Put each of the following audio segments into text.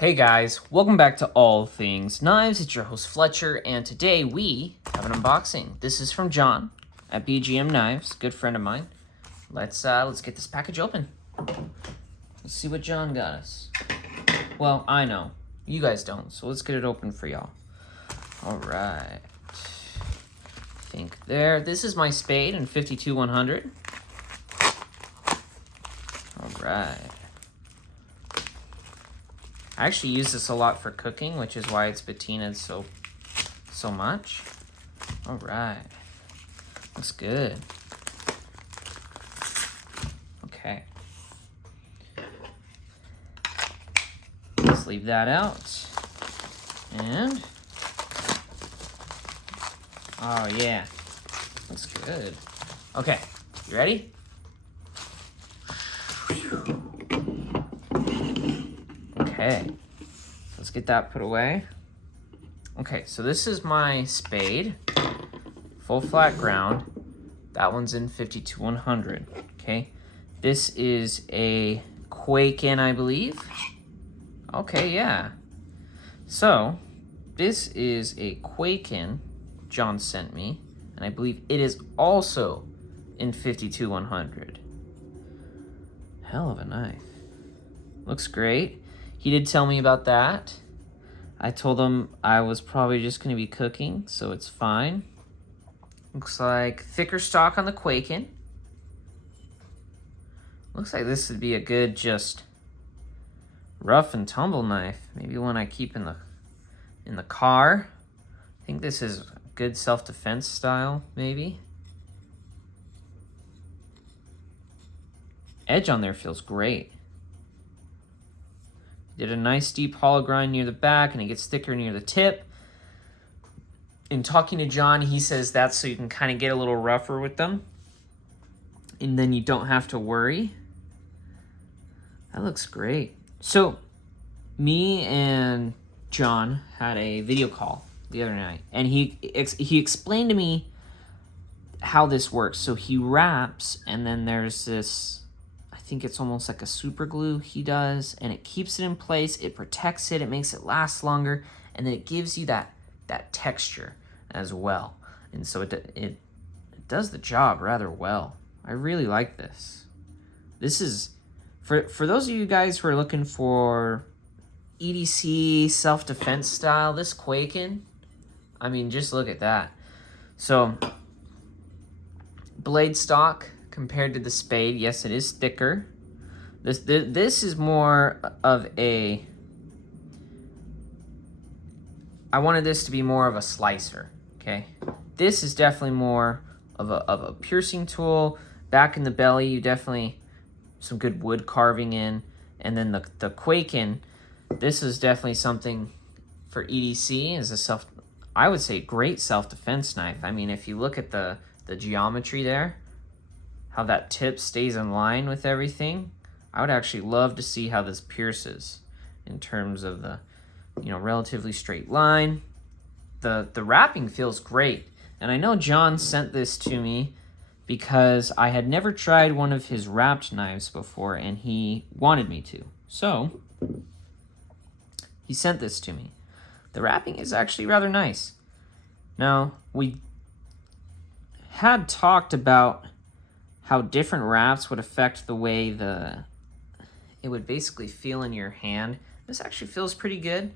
Hey guys, welcome back to All Things Knives. It's your host Fletcher, and today we have an unboxing. This is from John at BGM Knives, good friend of mine. Let's get this package open. Let's see what John got us. Well, I know, you guys don't, so let's get it open for y'all. All right. I think there. This is my spade in 52-100. All right. I actually use this a lot for cooking, which is why it's patinaed so much. All right, looks good. Okay, let's leave that out. And oh yeah, looks good. Okay, you ready? Okay, let's get that put away. Okay, so this is my spade, full flat ground. That one's in 52-100, okay? This is a Kwaiken, I believe. Okay, yeah. So, this is a Kwaiken John sent me, and I believe it is also in 52-100. Hell of a knife. Looks great. He did tell me about that. I told him I was probably just going to be cooking, so it's fine. Looks like thicker stock on the Kwaiken. Looks like this would be a good just rough and tumble knife. Maybe one I keep in the car. I think this is good self-defense style, maybe. Edge on there feels great. Did a nice deep hollow grind near the back, and it gets thicker near the tip. In talking to John, he says that's so you can kind of get a little rougher with them, and then you don't have to worry. That looks great. So, me and John had a video call the other night, and he explained to me how this works. So he wraps, and then there's this, I think it's almost like a super glue he does, and it keeps it in place, it protects it, it makes it last longer, and then it gives you that texture as well. And so it does the job rather well. I really like this. This is, for those of you guys who are looking for EDC self-defense style, this Kwaiken, I mean, just look at that. So, blade stock compared to the spade, yes, it is thicker. This is more of a, I wanted this to be more of a slicer, okay? This is definitely more of a piercing tool. Back in the belly, you definitely, some good wood carving in. And then the Kwaiken, this is definitely something for EDC as a I would say great self-defense knife. I mean, if you look at the geometry there, how that tip stays in line with everything, I would actually love to see how this pierces in terms of the, relatively straight line. The wrapping feels great. And I know John sent this to me because I had never tried one of his wrapped knives before, and he wanted me to. So, he sent this to me. The wrapping is actually rather nice. Now, we had talked about how different wraps would affect the way it would basically feel in your hand. This actually feels pretty good.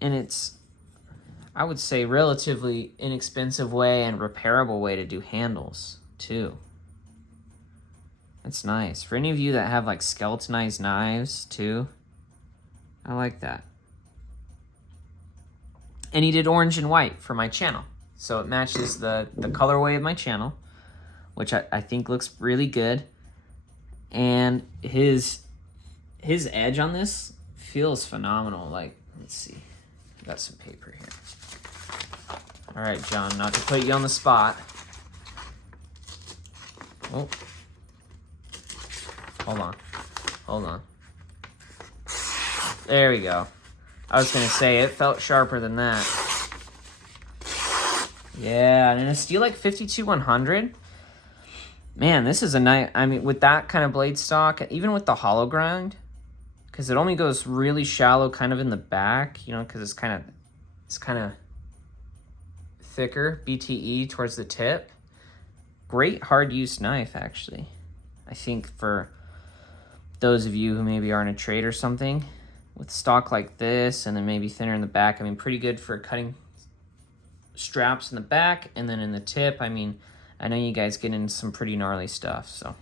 And it's, I would say, relatively inexpensive way and repairable way to do handles, too. That's nice. For any of you that have, like, skeletonized knives, too, I like that. And he did orange and white for my channel. So it matches the colorway of my channel, which I think looks really good. And his edge on this feels phenomenal. Like, let's see. I got some paper here. All right, John, not to put you on the spot. Oh. Hold on. There we go. I was going to say, it felt sharper than that. Yeah, and in a steel like 52-100, man, this is a nice, I mean, with that kind of blade stock, even with the hollow grind, because it only goes really shallow kind of in the back, you know, because it's kind of thicker, BTE towards the tip. Great hard use knife, actually. I think for those of you who maybe aren't a trade or something, with stock like this and then maybe thinner in the back, I mean, pretty good for cutting straps in the back, and then in the tip, I mean, I know you guys get into some pretty gnarly stuff, so.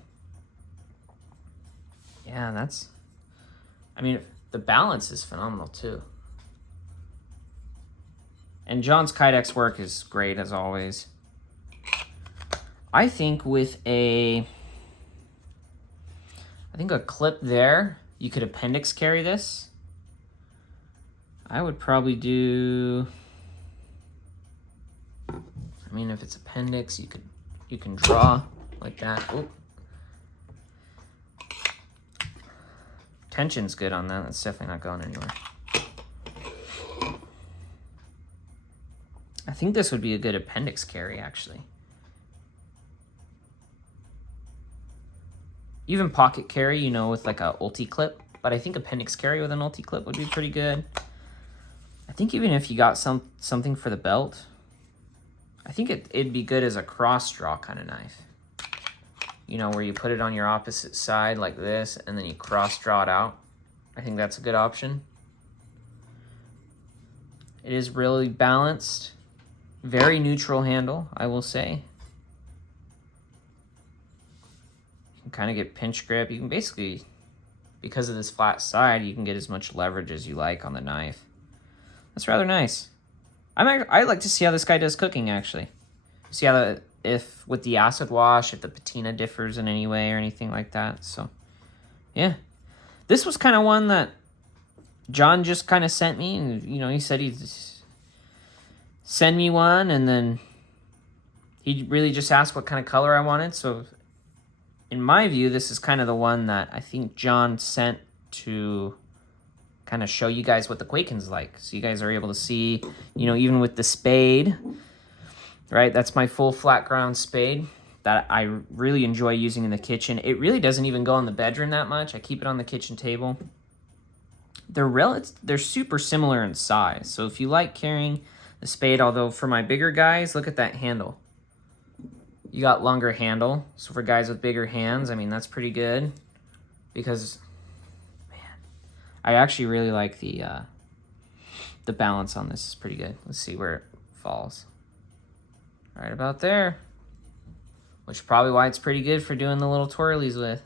Yeah, that's, I mean, the balance is phenomenal too. And John's Kydex work is great as always. I think with a clip there, you could appendix carry this. I would probably do, I mean, if it's appendix, you can draw like that. Oop. Tension's good on that. That's definitely not going anywhere. I think this would be a good appendix carry, actually. Even pocket carry, you know, with like a ulti clip, but I think appendix carry with an ulti clip would be pretty good. I think even if you got something for the belt, I think it'd be good as a cross draw kind of knife. You know, where you put it on your opposite side like this, and then you cross draw it out. I think that's a good option. It is really balanced. Very neutral handle, I will say. You can kind of get pinch grip. You can basically, because of this flat side, you can get as much leverage as you like on the knife. That's rather nice. I'd like to see how this guy does cooking, actually. See how if with the acid wash, if the patina differs in any way or anything like that. So, yeah. This was kind of one that John just kind of sent me. And, you know, he said he'd send me one, and then he really just asked what kind of color I wanted. So, in my view, this is kind of the one that I think John sent to kind of show you guys what the Kwaiken's like. So you guys are able to see, you know, even with the spade, right? That's my full flat ground spade that I really enjoy using in the kitchen. It really doesn't even go in the bedroom that much. I keep it on the kitchen table. They're super similar in size. So if you like carrying the spade, although for my bigger guys, look at that handle. You got longer handle. So for guys with bigger hands, I mean, that's pretty good because, man, I actually really like the balance on this is pretty good. Let's see where it falls. Right about there, which is probably why it's pretty good for doing the little twirlies with.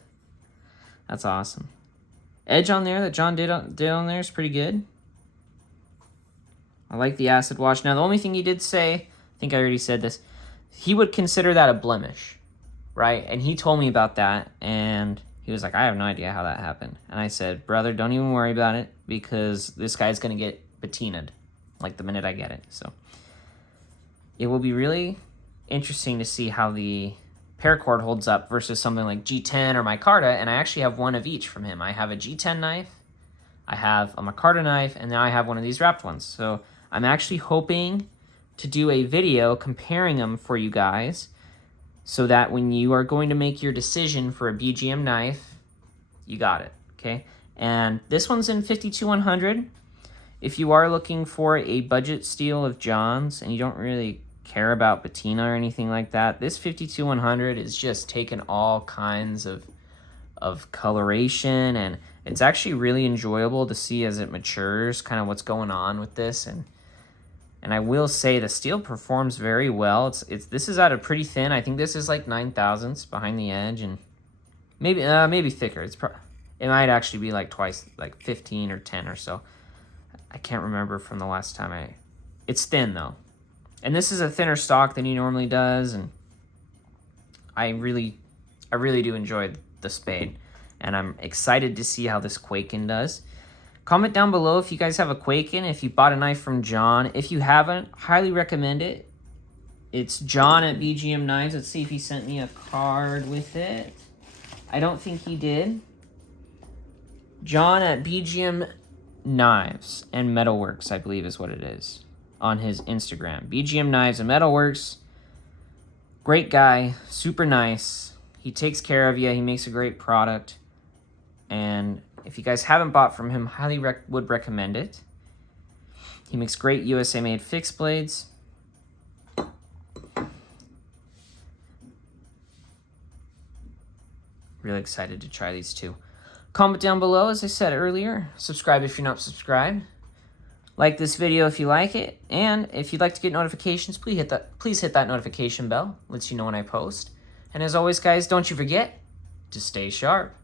That's awesome. Edge on there that John did on there is pretty good. I like the acid wash. Now, the only thing he did say, I think I already said this, he would consider that a blemish, right? And he told me about that, and he was like, I have no idea how that happened. And I said, brother, don't even worry about it, because this guy's going to get patinaed, like the minute I get it. So it will be really interesting to see how the paracord holds up versus something like G10 or micarta, and I actually have one of each from him. I have a G10 knife, I have a micarta knife, and now I have one of these wrapped ones. So I'm actually hoping to do a video comparing them for you guys so that when you are going to make your decision for a BGM knife, you got it, okay? And this one's in 52-100. If you are looking for a budget steel of John's and you don't really care about patina or anything like that, this 52-100 is just taking all kinds of coloration, and it's actually really enjoyable to see as it matures kind of what's going on with this. And I will say the steel performs very well. This is at a pretty thin. I think this is like 9/1000ths behind the edge, and maybe thicker. It might actually be like twice, like 15 or 10 or so. I can't remember from the last time it's thin though. And this is a thinner stock than he normally does, and I really do enjoy the spade, and I'm excited to see how this Kwaiken does. Comment down below if you guys have a Kwaiken, if you bought a knife from John. If you haven't, highly recommend it. It's John at BGM Knives. Let's see if he sent me a card with it. I don't think he did. John at BGM Knives and Metalworks, I believe is what it is, on his Instagram. BGM Knives and Metalworks. Great guy, super nice. He takes care of you. He makes a great product. And If you guys haven't bought from him, highly would recommend it. He makes great USA-made fixed blades. Really excited to try these two. Comment down below, as I said earlier. Subscribe if you're not subscribed. Like this video if you like it. And if you'd like to get notifications, please hit that notification bell. Lets you know when I post. And as always, guys, don't you forget to stay sharp.